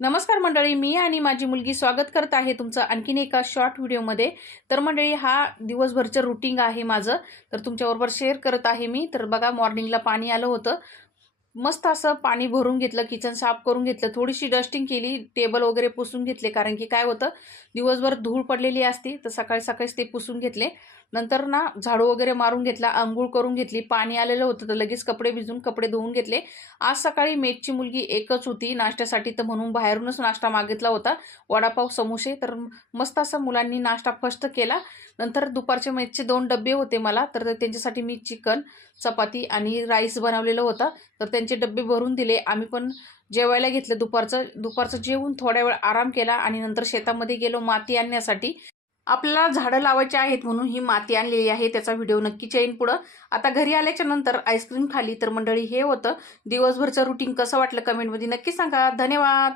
नमस्कार मंडळी, मी आणि माझी मुलगी स्वागत करत आहे तुमचं आणखीन एका शॉर्ट व्हिडिओमध्ये। तर मंडळी, हा दिवसभरचं रुटीन आहे माझं, तर तुमच्याबरोबर शेअर करत आहे मी। तर बघा, मॉर्निंगला पाणी आलं होतं, मस्त असं पाणी भरून घेतलं, किचन साफ करून घेतलं, थोडीशी डस्टिंग केली, टेबल वगैरे पुसून घेतले, कारण की काय होतं, दिवसभर धूळ पडलेली असती, तर सकाळी सकाळीच ते पुसून घेतले। नंतर ना झाडू वगैरे मारून घेतला, अंघोळ करून घेतली, पाणी आलेलं होतं तर लगेच कपडे भिजून कपडे धुवून घेतले। आज सकाळी मेटची मुलगी एकच होती नाश्त्यासाठी, तर म्हणून बाहेरूनच नाश्ता मागितला होता, वडापाव समोसे। तर मस्त असा मुलांनी नाश्ता फर्स्ट केला। नंतर दुपारचे मेटचे 2 डब्बे होते मला, तर त्यांच्यासाठी मी चिकन, चपाती आणि राईस बनवलेलं होतं, तर त्यांचे डब्बे भरून दिले। आम्ही पण जेवायला घेतलं, दुपारचं जेवून थोड्या वेळ आराम केला आणि नंतर शेतामध्ये गेलो माती आणण्यासाठी। आपल्याला झाडं लावायची आहेत म्हणून ही माती आणलेली आहे, त्याचा व्हिडिओ नक्कीच येईन पुढं। आता घरी आल्याच्या नंतर आईस्क्रीम खाली। तर मंडळी, हे होतं दिवसभरचं रुटीन। कसं वाटलं कमेंटमध्ये नक्की सांगा। धन्यवाद।